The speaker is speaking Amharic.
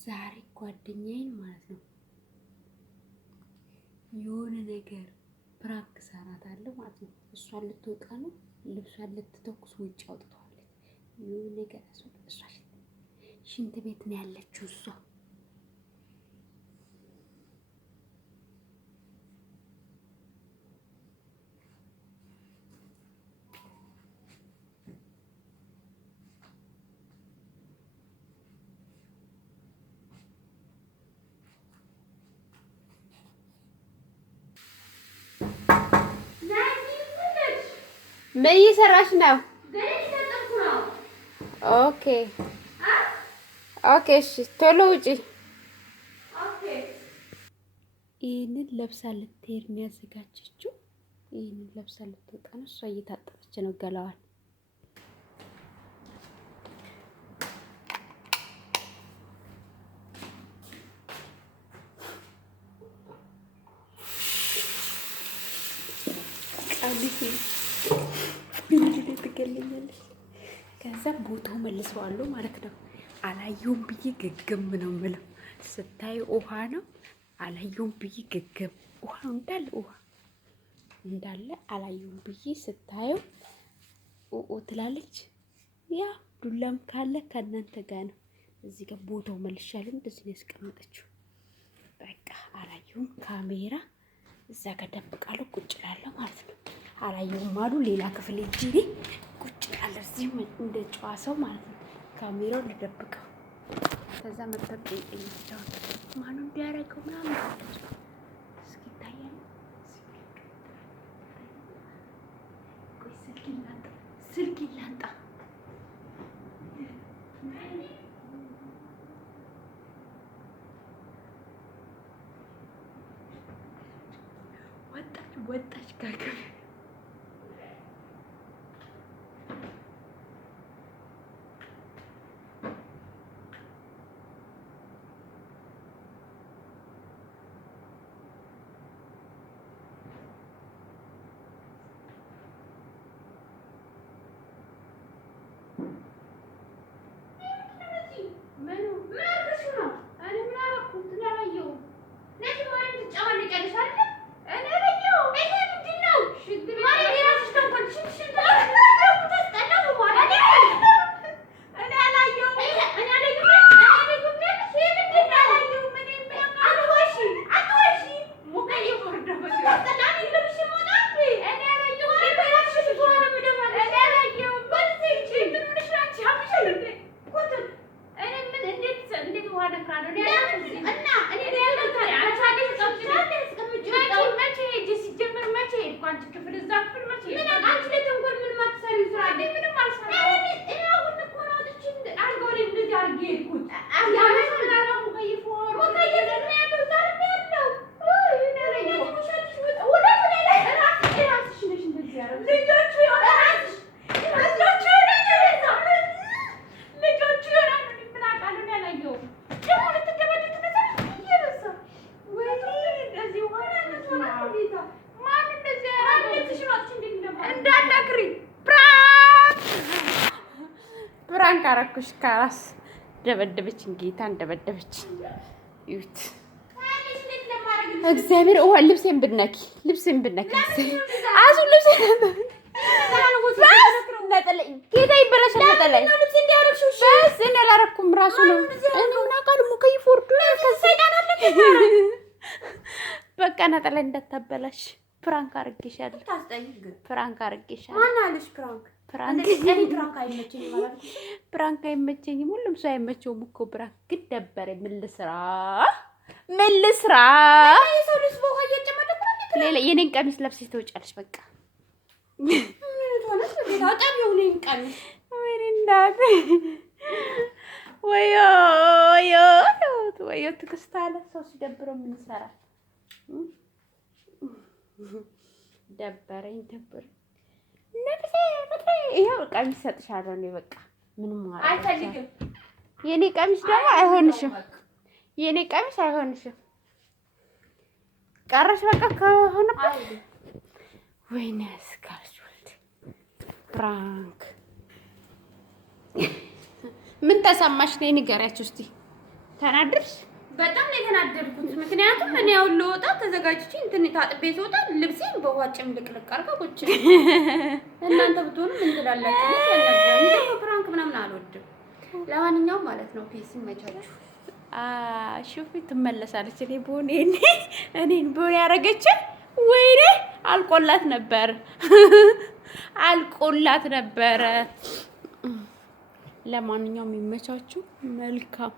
ዛሬ ጓደኛዬን ማለት ነው የሆነ ነገር ፕራንክ ሰራታለሁ ማለት ነው። እሷን ልትወጣ ነው፣ ልብሷን ልትተኩስ ውጭ አውጥተዋለች። የሆነ ነገር እሷ ሽንት ቤት ነው ያለችው እሷ። ምን እየሰራሽ ነው? ኦኬ ኦኬ፣ እሺ ቶሎ ውጪ። ይህንን ለብሳ ልትሄድ ነው ያዘጋጀችው። ይህንን ለብሳ ልትወጣ ነው። እሷ እየታጠበች ነው ገላዋን። እንግዲህ ትገለኛለች። ከዛ ቦታው መልሰዋለሁ ማለት ነው። አላየውም ብዬ ግግም ነው የምለው። ስታይ ውሃ ነው። አላየውም ብዬ ግግም ውሃ እንዳለ አላየውም ብዬ ስታየው ትላለች። ያ ዱላም ካለ ከእናንተ ጋር ነው። እዚህ ጋር ቦታው መልሻለሁ። እንደዚህ ነው ያስቀመጠችው። በቃ አላየውም። ካሜራ እዛ ጋር ደብቃለሁ። ቁጭ እላለሁ ማለት ነው። አላየውም አሉ። ሌላ ክፍል ሂጅ ቁጭ እላለሁ። እዚህ እንደ ጨዋ ሰው ማለት ነው። ካሜራውን ልደብቀው። ከዛ መጥተው ጠይቀኛቸው ማኑ እንዲያደርገው ምናምን እስኪ ይታያል። ቆይ ስልክ ይላንጣ ወጣች ጋር ፕራንክ አደረኩሽ። ካላስ ደበደበችኝ። ጌታን ደበደበችኝ። ይሁት እግዚአብሔር ልብሴን ብነኪ አዙ ልብሴን ነጠለኝ። ጌታ ይበላሻል። ነጠለኝ በስ እኔ አላረኩም። ራሱ ነው እኔ ምን አውቃለሁ። ሙከይፍ ወርዶ በቃ ነጠለኝ እንዳታበላሽ። ፕራንክ አድርጌሻለሁ። ማን አለሽ? ፕራንክ አይመቸኝም። ሁሉም ሰው አይመቸውም እኮ ፕራንክ። ግን ደበረኝ። ምን ልስራ? ሌላ የኔን ቀሚስ ለብሰሽ ትወጫለሽ። በቃ ወዮ ትዕግስት አለ። ሰው ሲደብረው ምን ይሰራል? ደበረኝ። ይኸው ቀሚስ ሰጥሻለሁ እኔ በቃ ምንም አልፈልግም። የኔ ቀሚስ ደግሞ አይሆንሽም። ቀረሽ በቃ ከሆነበት። ወይኔ እስካልሽ ወልድ ፕራንክ ምን ተሰማሽ? ነይ ንገሪያቸው እስቲ። ተናድርሽ? በጣም ነው የተናደድኩት። ምክንያቱም እኔ ያው ልወጣ ተዘጋጅቼ እንትን ታጥቤ ስወጣ ልብሴን በውሃ ጭምልቅልቅ አድርጋ ቁጭ እናንተ ብትሆኑ ምን ትላላችሁ? እንደው ፍራንክ ምናምን አልወድም። ለማንኛውም ማለት ነው ፒስ ይመቻችሁ። ሹፊ ትመለሳለች። እኔን ቦኔ ያደረገችን ወይኔ አልቆላት ነበረ። ለማንኛውም ይመቻችሁ። መልካም